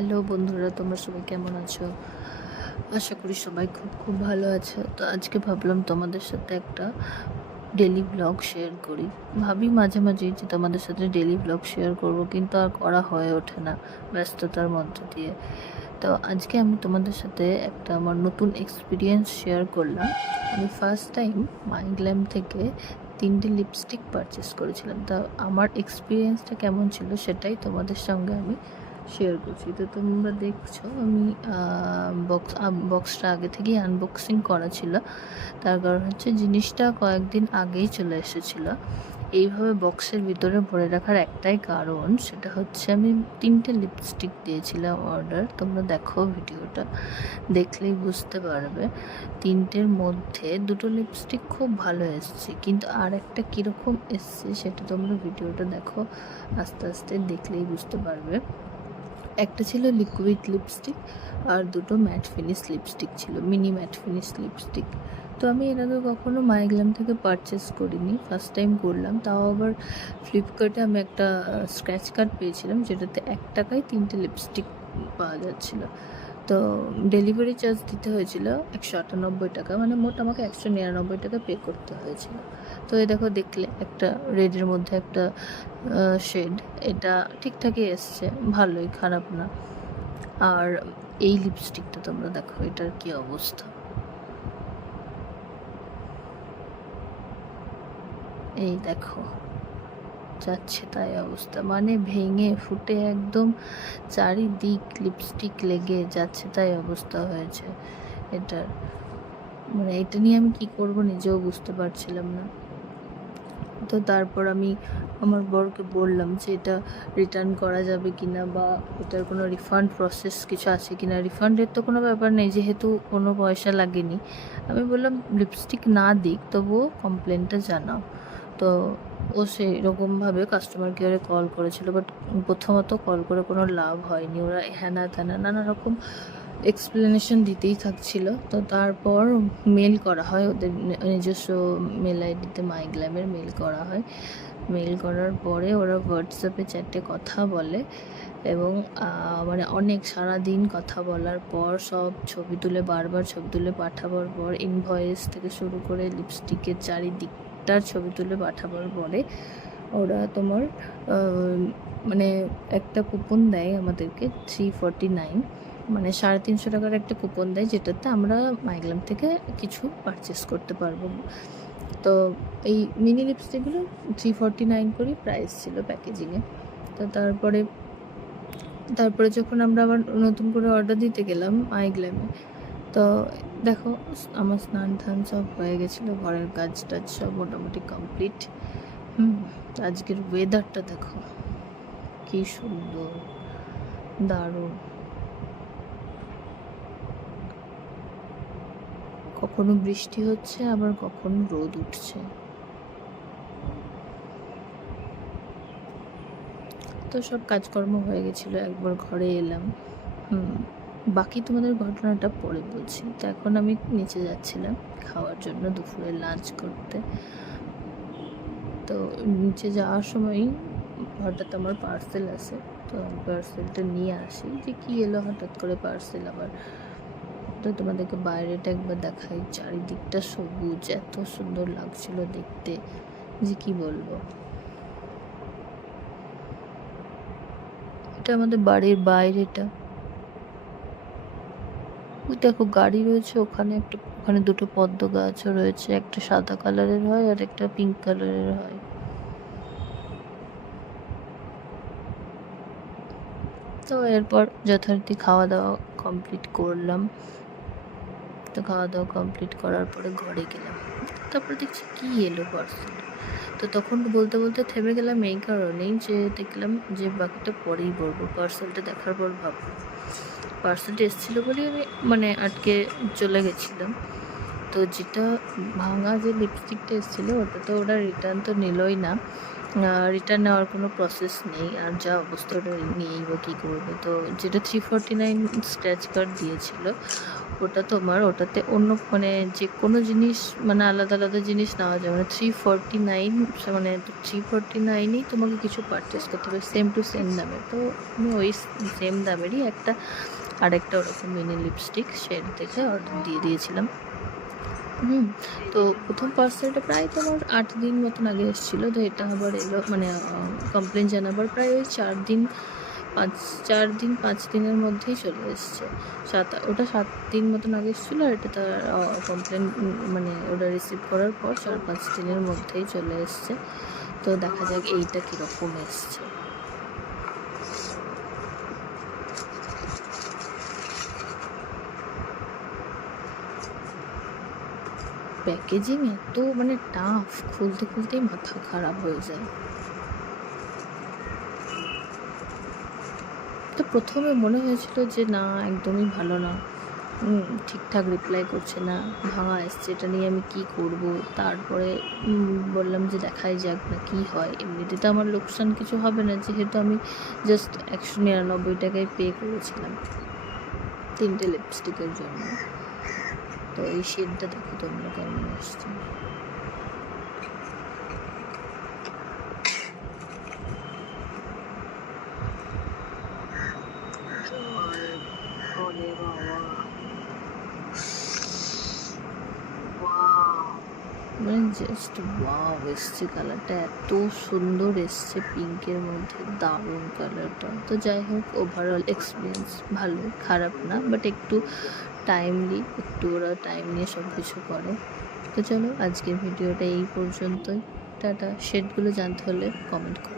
Hello বন্ধুরা, তোমরা সবাই কেমন আছো? আশা করি সবাই খুব খুব ভালো আছো। তো আজকে ভাবলাম তোমাদের সাথে একটা ডেলি ব্লগ শেয়ার করি। ভাবি মাঝে মাঝেই যে তোমাদের সাথে ডেলি ব্লগ শেয়ার করব, কিন্তু আর করা হয়ে ওঠে না ব্যস্ততার মধ্য দিয়ে। তো আজকে আমি তোমাদের সাথে একটা আমার নতুন এক্সপিরিয়েন্স শেয়ার করলাম। আমি ফার্স্ট টাইম মাইগ্ল্যাম থেকে 3টে লিপস্টিক পারচেস করেছিলাম। তা আমার এক্সপিরিয়েন্সটা কেমন ছিল সেটাই তোমাদের সঙ্গে আমি শেয়ার করছি। তো তোমরা দেখছো আমি বক্সটা আগে থেকেই আনবক্সিং করা ছিল। তার কারণ হচ্ছে জিনিসটা কয়েকদিন আগেই চলে এসেছিলো। এইভাবে বক্সের ভিতরে ভরে রাখার একটাই কারণ, সেটা হচ্ছে আমি 3টে লিপস্টিক দিয়েছিলাম অর্ডার। তোমরা দেখো, ভিডিওটা দেখলেই বুঝতে পারবে। 3টের মধ্যে 2টো লিপস্টিক খুব ভালো এসছে, কিন্তু আর একটা কীরকম এসছে সেটা তোমরা ভিডিওটা দেখো, আস্তে আস্তে দেখলেই বুঝতে পারবে। একটা ছিল লিকুইড লিপস্টিক আর 2টো ম্যাট ফিনিশ লিপস্টিক ছিল, মিনি ম্যাট ফিনিশ লিপস্টিক। তো আমি এর আগে কখনো মাইগ্ল্যাম থেকে পারচেস করিনি, ফার্স্ট টাইম করলাম। তাও আবার ফ্লিপকার্টে আমি একটা স্ক্র্যাচ কার্ড পেয়েছিলাম, যেটাতে 1 টাকায় 3টে লিপস্টিক পাওয়া যাচ্ছিলো। তো ডেলিভারি চার্জ দিতে হয়েছিল 198 টাকা, মানে মোট আমাকে 199 টাকা পে করতে হয়েছিল। তো এই দেখো, দেখলে একটা রেডের মধ্যে একটা শেড, এটা ঠিকঠাকই এসছে, ভালোই, খারাপ না। আর এই লিপস্টিকটা তোমরা দেখো, এটার কি অবস্থা। এই দেখো, যাচ্ছে তাই অবস্থা, মানে ভেঙে ফুটে একদম চারিদিক লিপস্টিক লেগে যাচ্ছে তাই অবস্থা হয়েছে এটার। মানে এটা নিয়ে আমি কি করব নিজেও বুঝতে পারছিলাম না। তো তারপর আমি আমার বরকে বললাম যে এটা রিটার্ন করা যাবে কিনা, বা এটার কোনো রিফান্ড প্রসেস কিছু আছে কিনা। রিফান্ডের তো কোনো ব্যাপার নেই, যেহেতু কোনো পয়সা লাগেনি। আমি বললাম লিপস্টিক না দিক, তবুও কমপ্লেনটা জানাও। তো ও সেরকমভাবে কাস্টমার কেয়ারে কল করেছিল, বাট প্রথমত কল করে কোনো লাভ হয়নি। ওরা হ্যানা ত্যানা নানা রকম এক্সপ্লেনেশন দিতেই থাকছিল। তো তারপর মেল করা হয়, ওদের নিজস্ব মেল আইডিতে মাইগ্ল্যামের মেল করা হয়। মেল করার পরে ওরা হোয়াটসঅ্যাপে চ্যাটে কথা বলে, এবং মানে অনেক সারাদিন কথা বলার পর সব ছবি তুলে, বারবার ছবি তুলে পাঠাবার পর, ইনভয়েস থেকে শুরু করে লিপস্টিকের চারিদিকটার ছবি তুলে পাঠাবার পরে ওরা তোমার মানে একটা কুপন দেয় আমাদেরকে 349, মানে 350 টাকার একটা কুপন দেয়, যেটাতে আমরা মাইগ্ল্যাম থেকে কিছু পারচেস করতে পারবো। তো এই মিনি লিপস্টিকগুলো 349 করেই প্রাইস ছিল প্যাকেজিংয়ে। তো তারপরে যখন আমরা আবার নতুন করে অর্ডার দিতে গেলাম মাইগ্ল্যামে, তো দেখো আমার স্নান ধান সব হয়ে গেছিলো, ঘরের কাজ টাজ সব মোটামুটি কমপ্লিট। আজকের ওয়েদারটা দেখো কি সুন্দর, দারুণ। কখনো বৃষ্টি হচ্ছে, আবার কখনো রোদ উঠছে। তো সব কাজকর্ম হয়ে গেছিলো, একবার ঘরে এলাম। বাকি তোমাদের ঘটনাটা পরে বলছি। তো এখন আমি নিচে যাচ্ছিলাম খাওয়ার জন্য, দুপুরে লাঞ্চ করতে। তো নিচে যাওয়ার সময়ই হঠাৎ আমার পার্সেল আসে। তো আমি পার্সেলটা নিয়ে আসি, যে কী এলো হঠাৎ করে পার্সেল আবার। তো তোমাদেরকে বাইরেটা একবার দেখাই, চারিদিকটা সবুজ, এত সুন্দর লাগছিল দেখতে যে কি বলবো। এটা আমাদের বাড়ির বাইরেটা। ওই দেখো গাড়ি রয়েছে ওখানে, ওখানে 2টো পদ্ম গাছও রয়েছে, একটা সাদা কালারের হয় আর একটা পিঙ্ক কালারের হয়। তো এরপর যথারীতি খাওয়া দাওয়া কমপ্লিট করলাম। তো খাওয়া দাওয়া কমপ্লিট করার পরে ঘরে গেলাম। তারপরে দেখছি কি এলো পার্সেল। তো তখন বলতে বলতে থেমে গেলাম এই কারণেই যে দেখলাম যে বাকিটা পরেই বলবো, পার্সেলটা দেখার পর ভাববো। পার্সেলটা এসেছিলো বলেই আমি মানে আটকে চলে গেছিলাম। তো যেটা ভাঙা যে লিপস্টিকটা এসেছিলো ওটা তো ওরা রিটার্ন তো নিলই না, রিটার্ন নেওয়ার কোনো প্রসেস নেই, আর যা অবস্থা ওটা নিয়েই বা কী করবে। তো যেটা 349 স্ক্র্যাচ কার্ড দিয়েছিল ওটা তোমার, ওটাতে অন্য মানে যে কোনো জিনিস মানে আলাদা আলাদা জিনিস নেওয়া যায়, মানে 349 মানে 349ই তোমাকে কিছু পারচেস করতে হবে সেম টু সেম দামে। তো আমি ওই সেম দামেরই আরেকটা ওরকম মিনি লিপস্টিক শেড দেখে অর্ডার দিয়ে দিয়েছিলাম। তো প্রথম পার্সেলটা প্রায় তোমার 8 দিন মতন আগে এসেছিলো। তো এটা আবার এলো মানে কমপ্লেন জানাবার প্রায় ওই 4 দিনের মধ্যেই চলে এসছে। ওটা 7 দিন মতন আগে এসেছিলো, আর এটা তার কমপ্লেন মানে ওটা রিসিভ করার পর 4-5 দিনের মধ্যেই চলে এসছে। তো দেখা যাক এইটা কীরকম এসছে। প্যাকেজিং এত মানে টাফ, খুলতেই মাথা খারাপ হয়ে যায়। তো প্রথমে মনে হয়েছিল যে না, একদমই ভালো না, ঠিকঠাক রিপ্লাই করছে না, ভাঙা এসছে, এটা নিয়ে আমি কি করব। তারপরে বললাম যে দেখাই যাক না কি হয়। এমনিতে তো আমার লোকসান কিছু হবে না, যেহেতু আমি জাস্ট 199 টাকায় পে করেছিলাম 3টে লিপস্টিকের জন্য। তো এই শেডটা দেখো তোমরা কেমন আসছে। মানে জাস্ট ওয়াও এসছে, কালারটা এত সুন্দর এসছে, পিঙ্কের মধ্যে দারুণ কালারটা। তো যাই হোক, ওভারঅল এক্সপিরিয়েন্স ভালো, খারাপ না, বাট একটু ওরা টাইম নিয়ে সব কিছু করে। তো চলো, আজকের ভিডিওটা এই পর্যন্তই। টাটা। শেডগুলো জানতে হলে কমেন্ট করো।